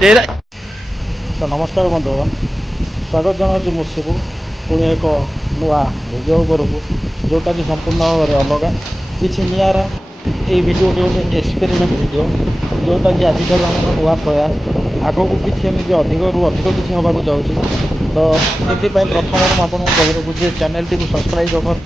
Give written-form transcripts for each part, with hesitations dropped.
तेरा तो नमस्कार बंधुगण स्वागत जनाऊँ मुझको पुणी एक नुआ भिडियो उपरकू जोटा कि संपूर्ण भाव में अलग किसी निरा ये भिडियो गोटे एक्सपेरिमेंट भिडियो जोटा कि आज नुआ प्रयास आगो को किसी एमती अधिक रु अधिक किसी होगा जाऊँगी तो ये प्रथम आपको कही रखुचे चैनल टी सब्सक्राइब रख।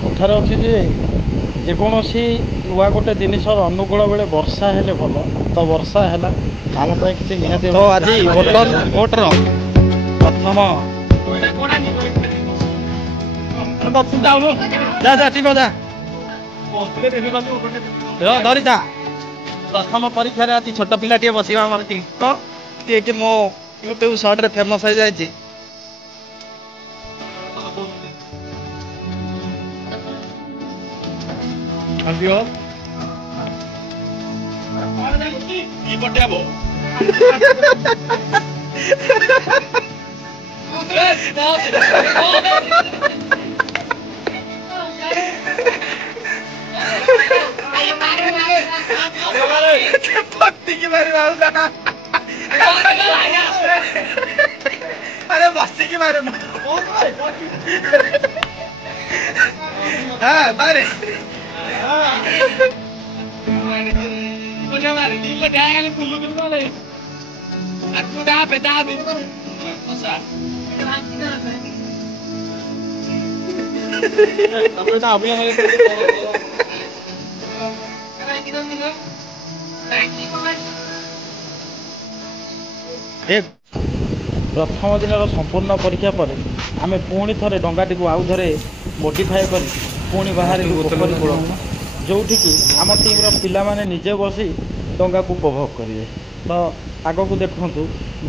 कथार अच्छी जेकोसी नुआ गोटे जिनसर अनुकूल बेले वर्षा हेले भल तो वर्षा है आम किसी निहती तो आज वोटर प्रथम जा जा ठीक जा धरी था प्रथम परीक्षा आज छोट पिला बसवा मो यूट्यूब सर्ट फेमस हो जाए अरे बस्ती की मारे हाँ मारे प्रथम दिन संपूर्ण परीक्षा पर आम पुणी थे डंगाटी को आउ थे मोडिफाए कर पुणी बाहर पोखरी कूल जो आम टीम पिला माने निजे बसी डंगा को उपभोग करेंगे तो आग को देखु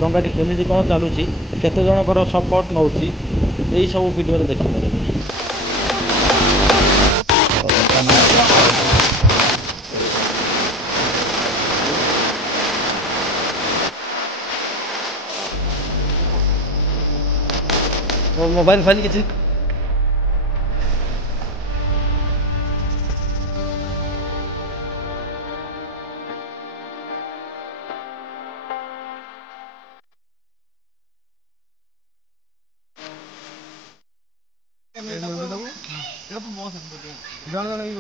डंगाटी केमी कौन चलुची केते जनकर सपोर्ट नौ सब वीडियो देखिपारे। मोबाइल फाइल किसी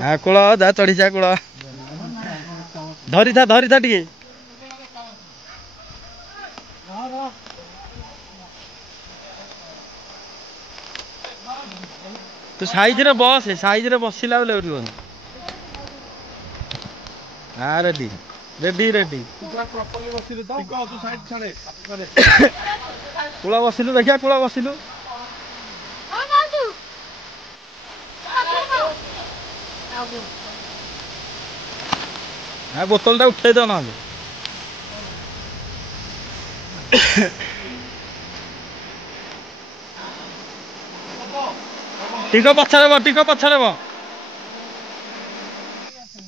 हाँ कूल जा चढ़ी जा कूल धरी था टे तू साइज रे बस साइज रे बसला बेले हाँ रेडी रेडी रेडी कूला बसिलु देखिया कूला बसिलु हाँ बोतल टा उठे दो ना टीक पछाड़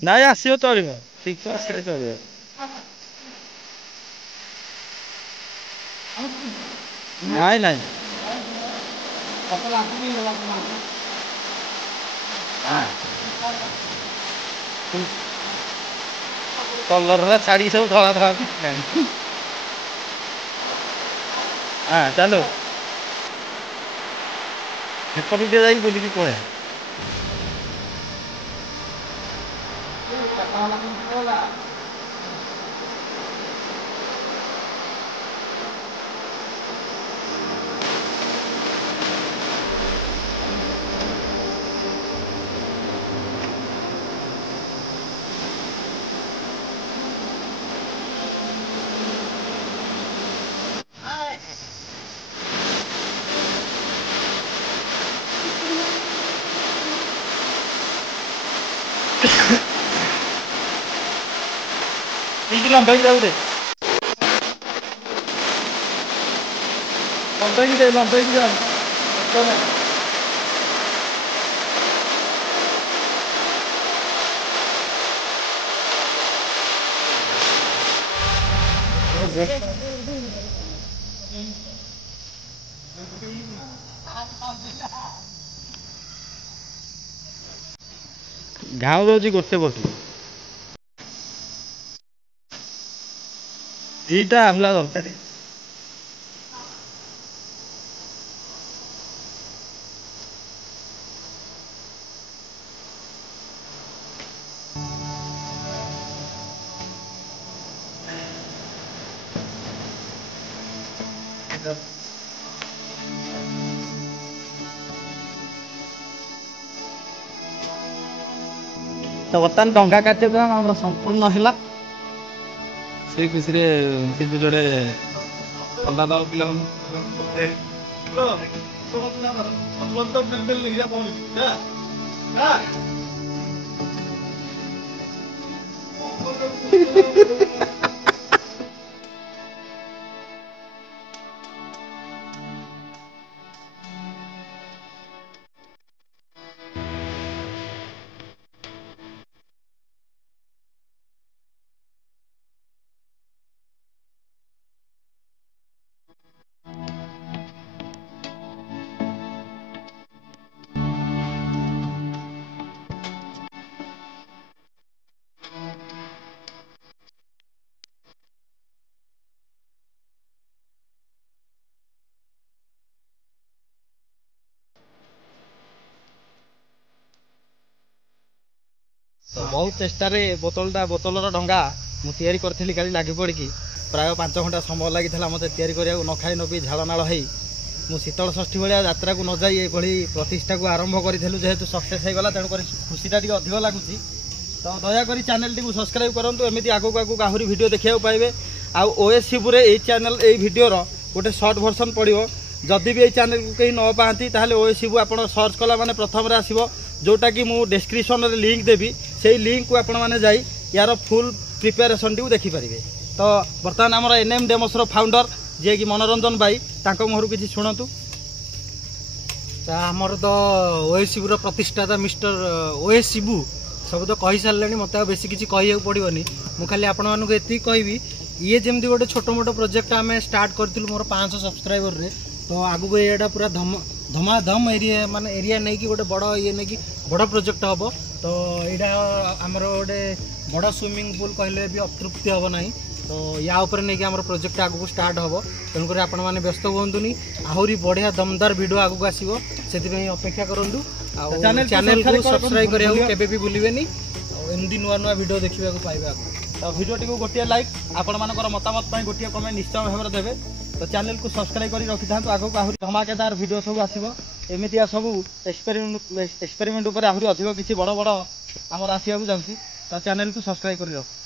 नाई आसो चलो टीक आसे चलो नाई नाई कलर शाड़ी सब धला धला हाँ चलो हेपटे जा बुलिकी पड़े Ini lang, gawin daw din. ଲମ୍ବେଇକି ଯାଅ। ଘାଉ ଦଉଛି ଗୋଟେ ବର୍ଷ ଦିଟା ଆମ୍ଲା ଦରକାର। ତ ବର୍ତ୍ତମାନ ଡଙ୍ଗା କାର୍ଯ୍ୟକ୍ରମ ଆମର ସମ୍ପୂର୍ଣ୍ଣ ହେଲା। ସେଇ ଖୁସିରେ କିନ୍ତୁ ଯୋଡ଼େ ଥଣ୍ଡା ଦଳ ପିଲାଙ୍କୁ ବହୁତ ଚେଷ୍ଟାରେ ବୋତଲର ଡଙ୍ଗା ମୁଁ ତିଆରି କରିଥିଲି କାଲି ଲାଗି ପଡ଼ିକି ପ୍ରାୟ 5 ଘଣ୍ଟା ସମୟ ଲାଗିଥିଲା ମୋତେ ତିଆରି କରିବାକୁ। ନ ଖାଇ ନ ପିଇ ଝାଳନାଳ ହେଇ ମୁଁ ଶୀତଳ ଷଷ୍ଠୀ ଭଳିଆ ଯାତ୍ରାକୁ ନ ଯାଇ ଏଭଳି ପ୍ରତିଷ୍ଠାକୁ ଆରମ୍ଭ କରିଥିଲୁ। ଯେହେତୁ ସକ୍ସେସ୍ ହେଇଗଲା ତେଣୁକରି ଖୁସିଟା ଟିକେ ଅଧିକ ଲାଗୁଛି। ତ ଦୟାକରି ଚ୍ୟାନେଲଟିକୁ ସବସ୍କ୍ରାଇବ୍ କରନ୍ତୁ। ଏମିତି ଆଗକୁ ଆହୁରି ଭିଡ଼ିଓ ଦେଖିବାକୁ ପାଇବେ। ଆଉ OSCBରେ ଏଇ ଚ୍ୟାନେଲ ଏଇ ଭିଡ଼ିଓର ଗୋଟେ ସର୍ଟ ଭର୍ସନ୍ ପଡ଼ିବ। ଯଦି ବି ଏଇ ଚ୍ୟାନେଲକୁ କେହି ନ ପାଆନ୍ତି ତାହେଲେ OSCB ଆପଣ ସର୍ଚ୍ଚ କଲା ମାନେ ପ୍ରଥମରେ ଆସିବ, जोटाकि मु डिस्क्रिप्शन रे लिंक देवी से लिंक को आपण मैंने जाई यार फुल प्रिपेरेसन टी देखिपारे। तो बर्तमान आम NM डेमोस फाउंडर जे कि मनोरंजन भाई मुहर किसी शुणु। आमर तो OSCB प्रतिष्ठाता मिस्टर OSCB सब तो कही सारे मत बेसी किसी कह पड़ोनी। मु खाली आपण मानक ये कहबी ये जमी गोटे छोट मोट प्रोजेक्ट आम स्टार्ट करूँ मोर 500 सब्सक्राइबर रे। तो आगु ये पूरा धमाधम एरिया मान एरिया नहीं कि गोटे बड़ ये नहीं कि बड़ प्रोजेक्ट हम। तो यहाँ आमर गोटे बड़ स्विमिंग पूल कहले भी अतृप्ति हम ना। तो या उपर नहीं कि आमर प्रोजेक्ट आगु स्टार्ट हम। तेणुक आपण मैंने व्यस्त हुंतुनी आहरी बढ़िया दमदार वीडियो आगु आसीबो सेति अपेक्षा करंतु। चैनल को सब्सक्राइब करिया केबे भी भूलिबेनी। एमदी नुआ नुआ वीडियो देखिबा को पाइबे आगु। तो वीडियो टी गोटे लाइक आपण मानकर मतामत पई गोटे कमेंट निश्चय भाव देबे। तो चैनल को सब्सक्राइब करी रखि थांतु। आगु आहुरी धमाकेदार वीडियो सब आसीबो। एमितिया सब एक्सपेरिमेंट ऊपर आहुरी अधिक किछि बड़ बड़ हमर आसीबा को जाउछि। तो चैनल को सब्सक्राइब करी रख।